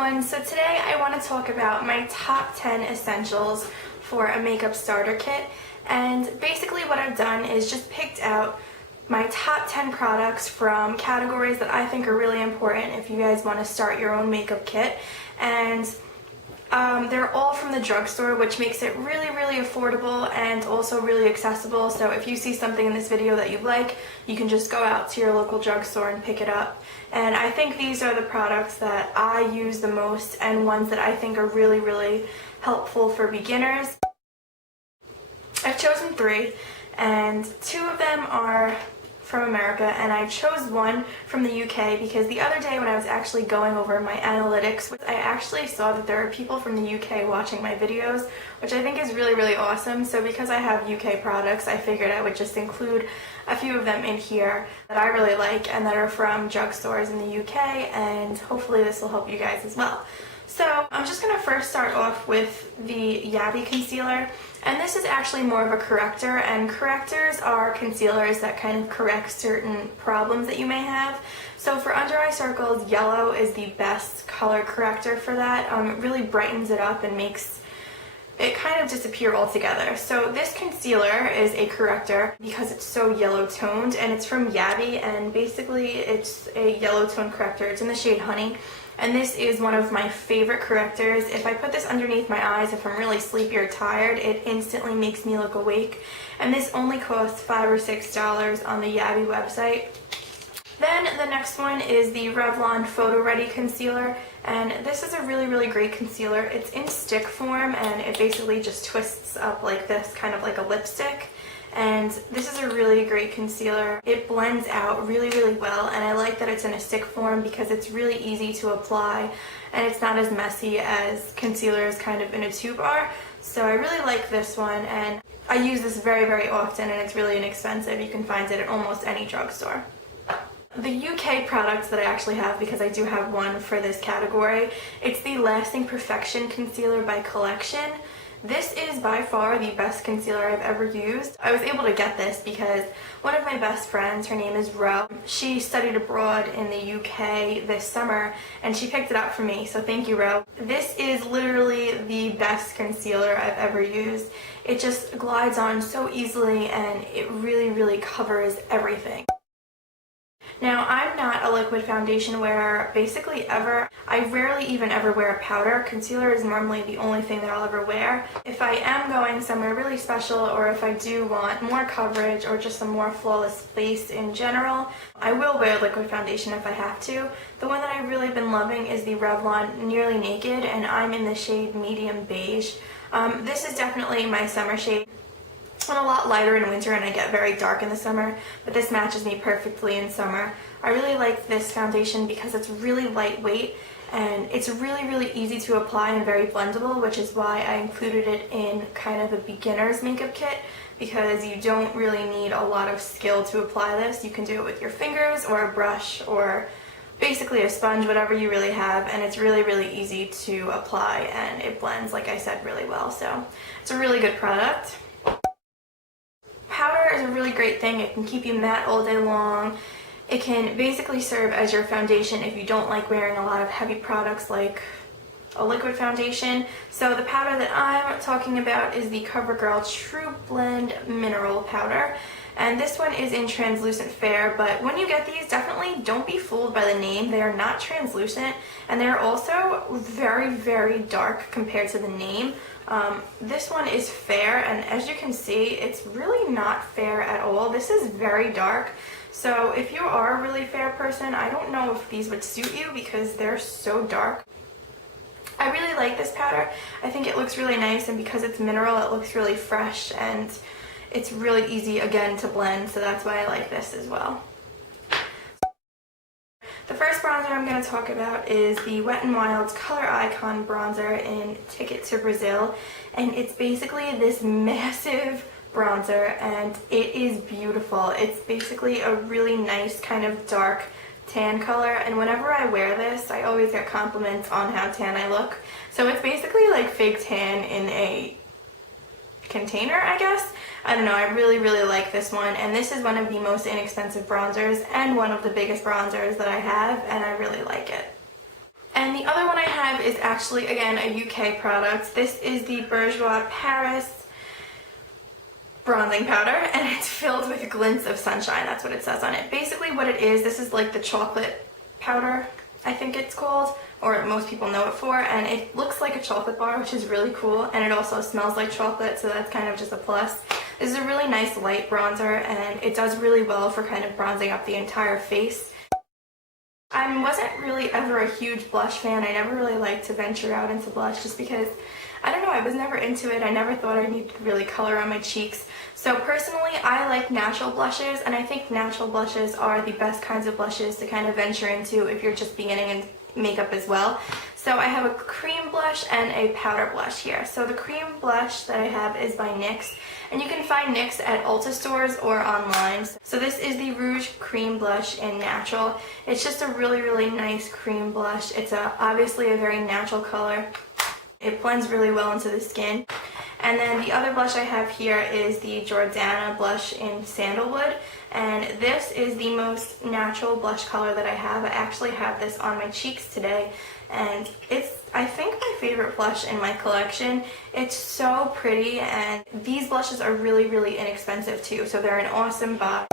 everyone, so today I want to talk about my top 10 essentials for a makeup starter kit. And basically what I've done is just picked out my top 10 products from categories that I think are really important if you guys want to start your own makeup kit. And they're all from the drugstore, which makes it really affordable and also really accessible. So if you see something in this video that you like, you can just go out to your local drugstore and pick it up. And I think these are the products that I use the most and ones that I think are really helpful for beginners. I've chosen 3, and 2 of them are from America, and I chose one from the UK because the other day when I was actually going over my analytics, I actually saw that there are people from the UK watching my videos, which I think is really awesome. So because I have UK products, I figured I would just include a few of them in here that I really like and that are from drugstores in the UK, and hopefully this will help you guys as well. So I'm just going to first start off with the Yabi concealer, and this is actually more of a corrector, and correctors are concealers that kind of correct certain problems that you may have. So for under eye circles, yellow is the best color corrector for that. It really brightens it up and makes it kind of disappear altogether. So this concealer is a corrector because it's so yellow toned, and it's from Yabi, and basically it's a yellow tone corrector. It's in the shade Honey. And this is one of my favorite correctors. If I put this underneath my eyes, if I'm really sleepy or tired, it instantly makes me look awake. And this only costs $5 or $6 on the Yabi website. Then the next one is the Revlon PhotoReady concealer, and this is a really great concealer. It's in stick form, and it basically just twists up like this, kind of like a lipstick. And this is a really great concealer. It blends out really well, and I like that it's in a stick form because it's really easy to apply and it's not as messy as concealers kind of in a tube are. So I really like this one, and I use this very often, and it's really inexpensive. You can find it at almost any drugstore. The UK products that I actually have, because I do have one for this category, it's the Lasting Perfection Concealer by Collection. This is by far the best concealer I've ever used. I was able to get this because one of my best friends, her name is Ro, she studied abroad in the UK this summer, and she picked it up for me, so thank you, Ro. This is literally the best concealer I've ever used. It just glides on so easily, and it really covers everything. Now, I'm not a liquid foundation wearer basically ever. I rarely even ever wear a powder. Concealer is normally the only thing that I'll ever wear. If I am going somewhere really special, or if I do want more coverage or just a more flawless face in general, I will wear liquid foundation if I have to. The one that I've really been loving is the Revlon Nearly Naked, and I'm in the shade Medium Beige. This is definitely my summer shade. I'm a lot lighter in winter, and I get very dark in the summer, but this matches me perfectly in summer. I really like this foundation because it's really lightweight, and it's really easy to apply and very blendable, which is why I included it in kind of a beginner's makeup kit, because you don't really need a lot of skill to apply this. You can do it with your fingers or a brush or basically a sponge, whatever you really have, and it's really easy to apply, and it blends, like I said, really well. So it's a really good product. Powder is a really great thing. It can keep you matte all day long. It can basically serve as your foundation if you don't like wearing a lot of heavy products like a liquid foundation. So the powder that I'm talking about is the Covergirl TruBlend Mineral Powder. And this one is in Translucent Fair, but when you get these, definitely don't be fooled by the name. They are not translucent, and they're also very dark compared to the name. This one is fair, and as you can see, it's really not fair at all. This is very dark, so if you are a really fair person, I don't know if these would suit you because they're so dark. I really like this powder. I think it looks really nice, and because it's mineral, it looks really fresh, and it's really easy, again, to blend, so that's why I like this as well. The first bronzer I'm going to talk about is the Wet n Wild's Color Icon bronzer in Ticket to Brazil, and it's basically this massive bronzer, and it is beautiful. It's basically a really nice kind of dark tan color, and whenever I wear this, I always get compliments on how tan I look. So it's basically like fake tan in a container, I guess. I don't know, I really like this one, and this is one of the most inexpensive bronzers and one of the biggest bronzers that I have, and I really like it. And the other one I have have is actually, again, a UK product. This is the Bourjois Paris bronzing powder, and it's filled with glints of sunshine. That's what it says on it. Basically what it is, this is like the chocolate powder, I think it's called, or most people know it for, and it looks like a chocolate bar, which is really cool, and it also smells like chocolate, so that's kind of just a plus. This is a really nice light bronzer, and it does really well for kind of bronzing up the entire face. I wasn't really ever a huge blush fan. I never really liked to venture out into blush just because, I don't know, I was never into it. I never thought I needed really color on my cheeks. So personally, I like natural blushes, and I think natural blushes are the best kinds of blushes to kind of venture into if you're just beginning in makeup as well. So I have a cream blush and a powder blush here. So the cream blush that I have is by NYX, and you can find NYX at Ulta stores or online. So this is the Rouge Cream Blush in Natural. It's just a really, really nice cream blush. It's obviously a very natural color. It blends really well into the skin. And then the other blush I have here is the Jordana blush in Sandalwood, and this is the most natural blush color that I have. I actually have this on my cheeks today, and it's, I think, my favorite blush in my collection. It's so pretty, and these blushes are really, really inexpensive too, so they're an awesome buy.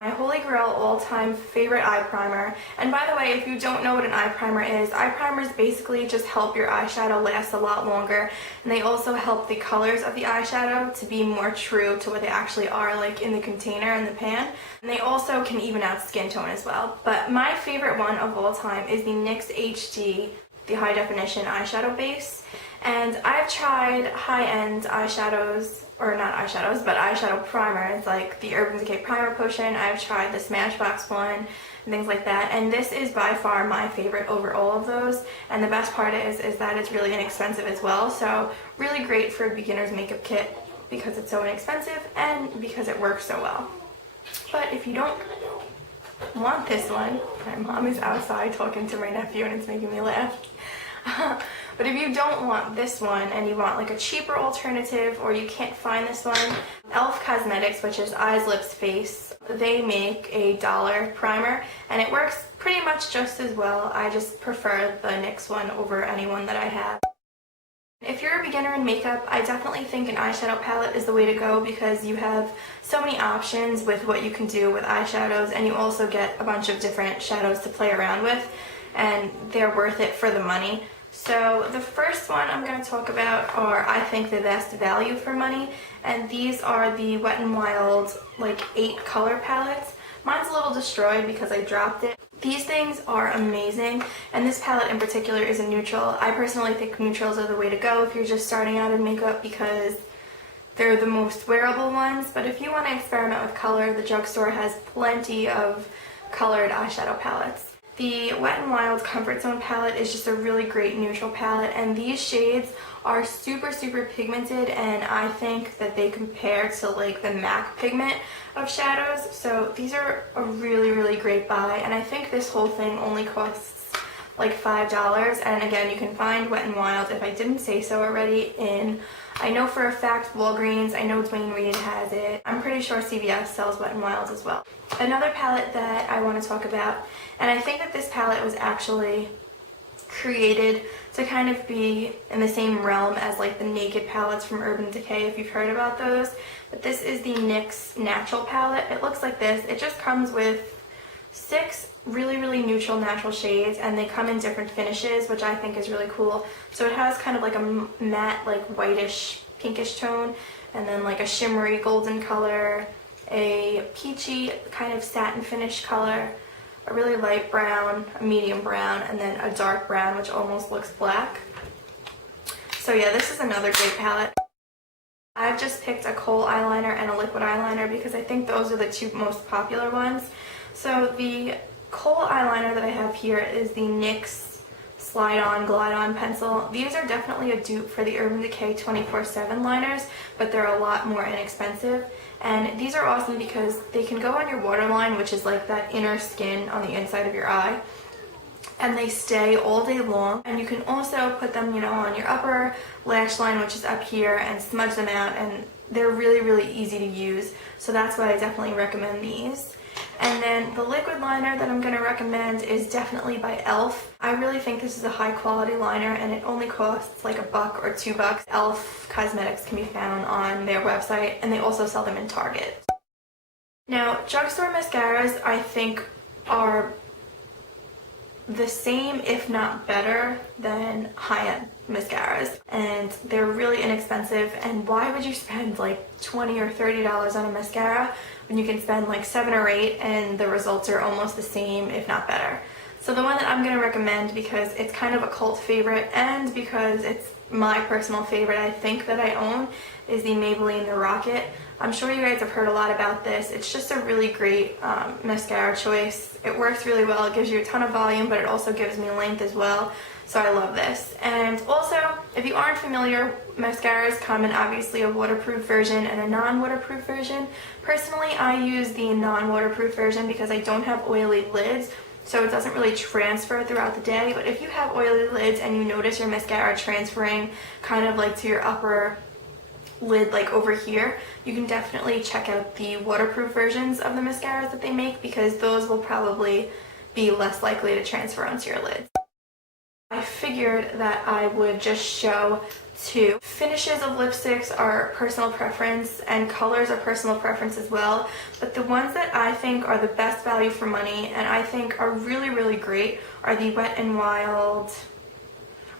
My holy grail all-time favorite eye primer. And by the way, if you don't know what an eye primer is, eye primers basically just help your eyeshadow last a lot longer, and they also help the colors of the eyeshadow to be more true to what they actually are, like in the container and the pan. And they also can even out skin tone as well. But my favorite one of all time is the NYX HD, the high definition eyeshadow base. And I've tried high-end eyeshadows, or not eyeshadows, but eyeshadow primers, like the Urban Decay Primer Potion. I've tried the Smashbox one, and things like that. And this is by far my favorite over all of those. And the best part is that it's really inexpensive as well. So really great for a beginner's makeup kit because it's so inexpensive and because it works so well. But if you don't want this one, my mom is outside talking to my nephew and it's making me laugh. But if you don't want this one and you want like a cheaper alternative, or you can't find this one, e.l.f. Cosmetics, which is Eyes, Lips, Face, they make a $1 primer, and it works pretty much just as well. I just prefer the NYX one over any one that I have. If you're a beginner in makeup, I definitely think an eyeshadow palette is the way to go because you have so many options with what you can do with eyeshadows, and you also get a bunch of different shadows to play around with, and they're worth it for the money. So the first one I'm going to talk about are, I think, the best value for money, and these are the Wet n Wild like 8 color palettes. Mine's a little destroyed because I dropped it. These things are amazing, and this palette in particular is a neutral. I personally think neutrals are the way to go if you're just starting out in makeup because they're the most wearable ones, but if you want to experiment with color, the Drugstore has plenty of colored eyeshadow palettes. The Wet n Wild Comfort Zone palette is just a really great neutral palette, and these shades are super, super pigmented, and I think that they compare to like the MAC pigment of shadows, so these are a really, really great buy, and I think this whole thing only costs like $5, and again, you can find Wet n Wild, if I didn't say so already, in, I know for a fact, Walgreens. I know Dwayne Reed has it. I'm pretty sure CVS sells Wet n Wild as well. Another palette that I want to talk about, and I think that this palette was actually created to kind of be in the same realm as like the Naked palettes from Urban Decay, if you've heard about those. But this is the NYX Natural palette. It looks like this. It just comes with 6 really, really neutral natural shades, and they come in different finishes, which I think is really cool. So it has kind of like a matte, like whitish, pinkish tone, and then like a shimmery golden color, a peachy kind of satin finish color, a really light brown, a medium brown, and then a dark brown, which almost looks black. So yeah, this is another great palette. I've just picked a kohl eyeliner and a liquid eyeliner because I think those are the 2 most popular ones. So the kohl eyeliner that I have here is the NYX Slide On Glide On pencil. These are definitely a dupe for the Urban Decay 24/7 liners, but they're a lot more inexpensive. And these are awesome because they can go on your waterline, which is like that inner skin on the inside of your eye, and they stay all day long. And you can also put them, you know, on your upper lash line, which is up here, and smudge them out, and they're really, really easy to use. So that's why I definitely recommend these. And then the liquid liner that I'm going to recommend is definitely by e.l.f. I really think this is a high quality liner and it only costs like $1 or $2. e.l.f. Cosmetics can be found on their website and they also sell them in Target. Now, drugstore mascaras I think are the same if not better than high-end mascaras, and they're really inexpensive. And why would you spend like $20 or $30 on a mascara when you can spend like $7 or $8 and the results are almost the same if not better? So the one that I'm going to recommend, because it's kind of a cult favorite and because it's my personal favorite I think that I own, is the Maybelline The Rocket. I'm sure you guys have heard a lot about this. It's just a really great mascara choice. It works really well. It gives you a ton of volume, but it also gives me length as well. So I love this. And also, if you aren't familiar, mascaras come in obviously a waterproof version and a non-waterproof version. Personally, I use the non-waterproof version because I don't have oily lids, so it doesn't really transfer throughout the day. But if you have oily lids and you notice your mascara transferring kind of like to your upper lid, like over here, you can definitely check out the waterproof versions of the mascaras that they make, because those will probably be less likely to transfer onto your lids. I figured that I would just show two. Finishes of lipsticks are personal preference and colors are personal preference as well, but the ones that I think are the best value for money and I think are really, really great are the Wet n Wild.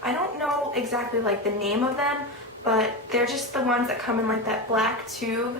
I don't know exactly like the name of them, but they're just the ones that come in like that black tube.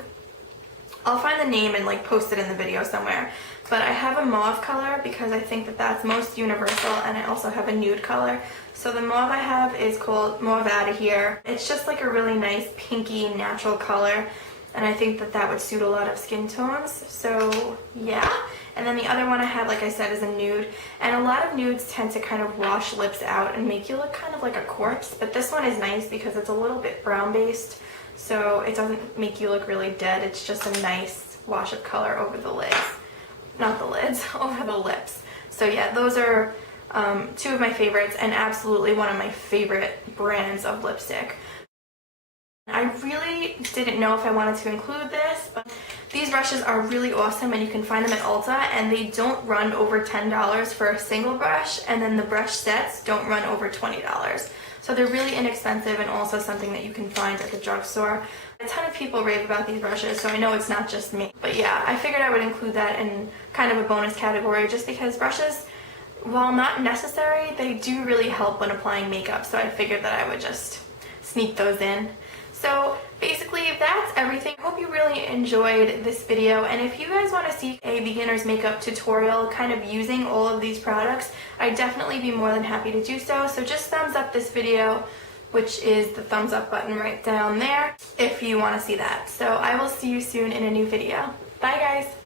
I'll find the name and like post it in the video somewhere. But I have a mauve color because I think that that's most universal, and I also have a nude color. So the mauve I have is called Mauve Outta Here. It's just like a really nice pinky natural color, and I think that that would suit a lot of skin tones. So yeah. And then the other one I have, like I said, is a nude. And a lot of nudes tend to kind of wash lips out and make you look kind of like a corpse. But this one is nice because it's a little bit brown based, so it doesn't make you look really dead. It's just a nice wash of color over the lids. Not the lids, over the lips. So yeah, those are two of my favorites and absolutely one of my favorite brands of lipstick. I really didn't know if I wanted to include this, but these brushes are really awesome and you can find them at Ulta, and they don't run over $10 for a single brush, and then the brush sets don't run over $20. So they're really inexpensive and also something that you can find at the drugstore. A ton of people rave about these brushes, so I know it's not just me. But yeah, I figured I would include that in kind of a bonus category just because brushes, while not necessary, they do really help when applying makeup, so I figured that I would just sneak those in. So basically that's everything. I hope you really enjoyed this video, and if you guys want to see a beginner's makeup tutorial kind of using all of these products, I'd definitely be more than happy to do so. So just thumbs up this video, which is the thumbs up button right down there, if you want to see that. So I will see you soon in a new video. Bye guys!